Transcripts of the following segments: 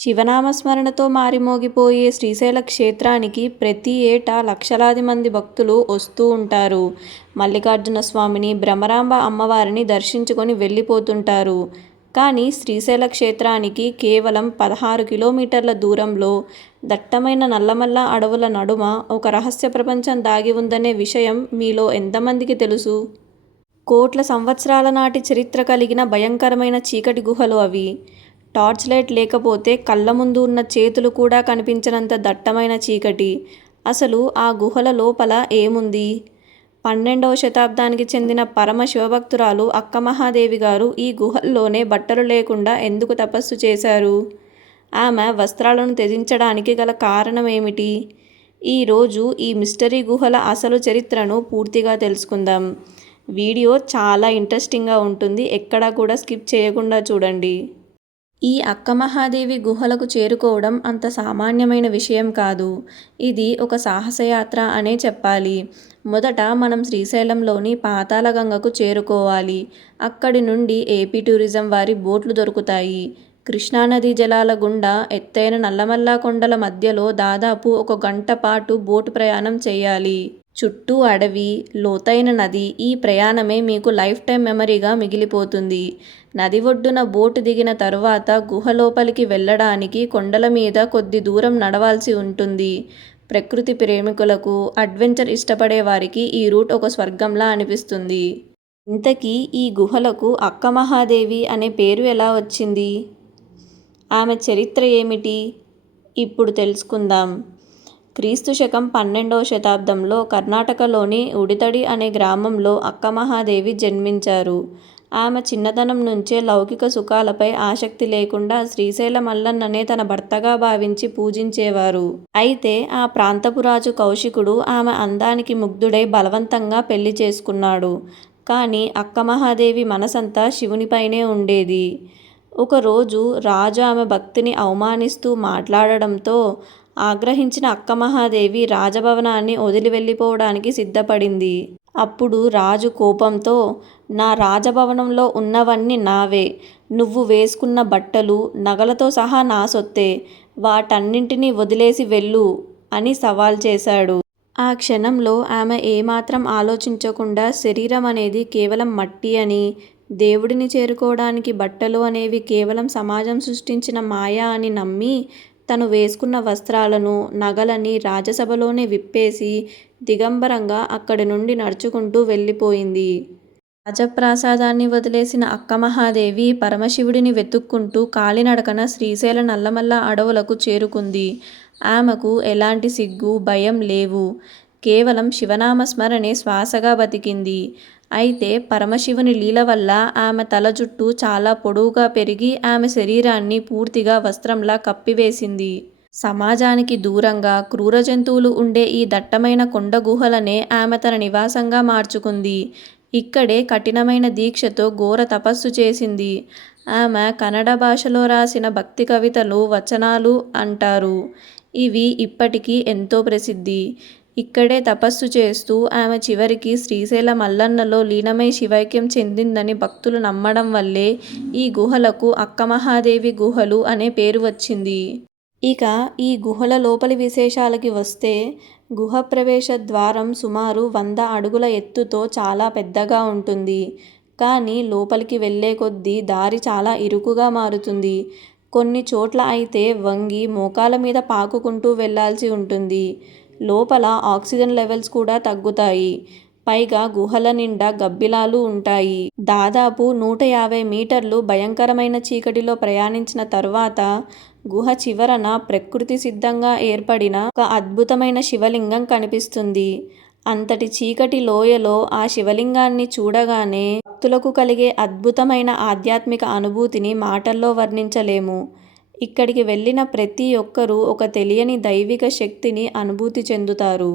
శివనామస్మరణతో మారిమోగిపోయే శ్రీశైల క్షేత్రానికి ప్రతి ఏటా లక్షలాది మంది భక్తులు వస్తూ ఉంటారు. మల్లికార్జున స్వామిని, భ్రమరాంబ అమ్మవారిని దర్శించుకొని వెళ్ళిపోతుంటారు. కానీ శ్రీశైల క్షేత్రానికి కేవలం 16 కిలోమీటర్ల దూరంలో దట్టమైన నల్లమల్ల అడవుల నడుమ ఒక రహస్య ప్రపంచం దాగి ఉందనే విషయం మీలో ఎంతమందికి తెలుసు? కోట్ల సంవత్సరాల నాటి చరిత్ర కలిగిన భయంకరమైన చీకటి గుహలు అవి. టార్చ్ లైట్ లేకపోతే కళ్ళ ముందు ఉన్న చేతులు కూడా కనిపించనంత దట్టమైన చీకటి. అసలు ఆ గుహల లోపల ఏముంది? 12వ శతాబ్దానికి చెందిన పరమ శివభక్తురాలు అక్కమహాదేవి గారు ఈ గుహల్లోనే బట్టలు లేకుండా ఎందుకు తపస్సు చేశారు? ఆమె వస్త్రాలను త్యజించడానికి గల కారణం ఏమిటి? ఈరోజు ఈ మిస్టరీ గుహల అసలు చరిత్రను పూర్తిగా తెలుసుకుందాం. వీడియో చాలా ఇంట్రెస్టింగ్గా ఉంటుంది. ఎక్కడా కూడా స్కిప్ చేయకుండా చూడండి. ఈ అక్కమహాదేవి గుహలకు చేరుకోవడం అంత సామాన్యమైన విషయం కాదు. ఇది ఒక సాహసయాత్ర అనే చెప్పాలి. మొదట మనం శ్రీశైలంలోని పాతాళగంగకు చేరుకోవాలి. అక్కడి నుండి ఏపీ టూరిజం వారి బోట్లు దొరుకుతాయి. కృష్ణానదీ జలాల గుండా ఎత్తైన నల్లమల్ల కొండల మధ్యలో దాదాపు 1 గంట పాటు బోటు ప్రయాణం చేయాలి. చుట్టూ అడవి, లోతైన నది. ఈ ప్రయాణమే మీకు లైఫ్ టైం మెమరీగా మిగిలిపోతుంది. నది ఒడ్డున బోటు దిగిన తరువాత గుహ లోపలికి వెళ్ళడానికి కొండల మీద కొద్ది దూరం నడవాల్సి ఉంటుంది. ప్రకృతి ప్రేమికులకు, అడ్వెంచర్ ఇష్టపడే వారికి ఈ రూట్ ఒక స్వర్గంలా అనిపిస్తుంది. ఇంతకీ ఈ గుహలకు అక్కమహాదేవి అనే పేరు ఎలా వచ్చింది? ఆమె చరిత్ర ఏమిటి? ఇప్పుడు తెలుసుకుందాం. క్రీస్తు శకం 12వ శతాబ్దంలో కర్ణాటకలోని ఉడితడి అనే గ్రామంలో అక్కమహాదేవి జన్మించారు. ఆమె చిన్నతనం నుంచే లౌకిక సుఖాలపై ఆసక్తి లేకుండా శ్రీశైల మల్లన్ననే తన భర్తగా భావించి పూజించేవారు. అయితే ఆ ప్రాంతపు రాజు కౌశికుడు ఆమె అందానికి ముగ్ధుడై బలవంతంగా పెళ్లి చేసుకున్నాడు. కానీ అక్కమహాదేవి మనసంతా శివునిపైనే ఉండేది. ఒకరోజు రాజు ఆమె భక్తిని అవమానిస్తూ మాట్లాడడంతో ఆగ్రహించిన అక్కమహాదేవి రాజభవనాన్ని వదిలి వెళ్ళిపోవడానికి సిద్ధపడింది. అప్పుడు రాజు కోపంతో, నా రాజభవనంలో ఉన్నవన్నీ నావే. నువ్వు వేసుకున్న బట్టలు, నగలతో సహా నా సొత్తే. వాటన్నింటినీ వదిలేసి వెళ్ళు అని సవాల్ చేశాడు. ఆ క్షణంలో ఆమె ఏమాత్రం ఆలోచించకుండా శరీరం అనేది కేవలం మట్టి అని, దేవుడిని చేరుకోవడానికి బట్టలు అనేవి కేవలం సమాజం సృష్టించిన మాయ అని నమ్మి తను వేసుకున్న వస్త్రాలను, నగలని రాజసభలోనే విప్పేసి దిగంబరంగా అక్కడి నుండి నడుచుకుంటూ వెళ్ళిపోయింది. రాజప్రాసాదాన్ని వదిలేసిన అక్కమహాదేవి పరమశివుడిని వెతుక్కుంటూ కాలినడకన శ్రీశైల నల్లమల్ల అడవులకు చేరుకుంది. ఆమెకు ఎలాంటి సిగ్గు, భయం లేవు. కేవలం శివనామ స్మరణే శ్వాసగా బతికింది. అయితే పరమశివుని లీల వల్ల ఆమె తల జుట్టు చాలా పొడవుగా పెరిగి ఆమె శరీరాన్ని పూర్తిగా వస్త్రంలా కప్పివేసింది. సమాజానికి దూరంగా క్రూర జంతువులు ఉండే ఈ దట్టమైన కొండ గుహలనే ఆమె తన నివాసంగా మార్చుకుంది. ఇక్కడే కఠినమైన దీక్షతో ఘోర తపస్సు చేసింది. ఆమె కన్నడ భాషలో రాసిన భక్తి కవితలు, వచనాలు అంటారు. ఇవి ఇప్పటికీ ఎంతో ప్రసిద్ధి. ఇక్కడే తపస్సు చేస్తూ ఆమె చివరికి శ్రీశైల మల్లన్నలో లీనమై శివైక్యం చెందిందని భక్తులు నమ్మడం వల్లే ఈ గుహలకు అక్కమహాదేవి గుహలు అనే పేరు వచ్చింది. ఇక ఈ గుహల లోపలి విశేషాలకి వస్తే, గుహ ప్రవేశ ద్వారం సుమారు 100 అడుగుల ఎత్తుతో చాలా పెద్దగా ఉంటుంది. కానీ లోపలికి వెళ్లే కొద్దీ దారి చాలా ఇరుకుగా మారుతుంది. కొన్ని చోట్ల అయితే వంగి మోకాల మీద పాకుకుంటూ వెళ్లాల్సి ఉంటుంది. లోపల ఆక్సిజన్ లెవెల్స్ కూడా తగ్గుతాయి. పైగా గుహల నిండా గబ్బిలాలు ఉంటాయి. దాదాపు 150 మీటర్లు భయంకరమైన చీకటిలో ప్రయాణించిన తరువాత గుహ చివరన ప్రకృతి సిద్ధంగా ఏర్పడిన ఒక అద్భుతమైన శివలింగం కనిపిస్తుంది. అంతటి చీకటి లోయలో ఆ శివలింగాన్ని చూడగానే భక్తులకు కలిగే అద్భుతమైన ఆధ్యాత్మిక అనుభూతిని మాటల్లో వర్ణించలేము. ఇక్కడికి వెళ్ళిన ప్రతి ఒక్కరూ ఒక తెలియని దైవిక శక్తిని అనుభూతి చెందుతారు.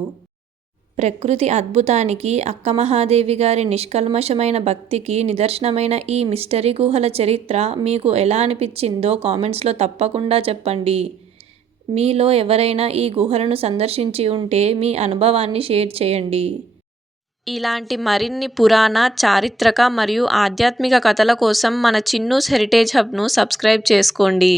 ప్రకృతి అద్భుతానికి, అక్కమహాదేవి గారి నిష్కల్మషమైన భక్తికి నిదర్శనమైన ఈ మిస్టరీ గుహల చరిత్ర మీకు ఎలా అనిపించిందో కామెంట్స్లో తప్పకుండా చెప్పండి. మీలో ఎవరైనా ఈ గుహలను సందర్శించి ఉంటే మీ అనుభవాన్ని షేర్ చేయండి. ఇలాంటి మరిన్ని పురాణ, చారిత్రక మరియు ఆధ్యాత్మిక కథల కోసం మన చిన్నూస్ హెరిటేజ్ హబ్ను సబ్స్క్రైబ్ చేసుకోండి.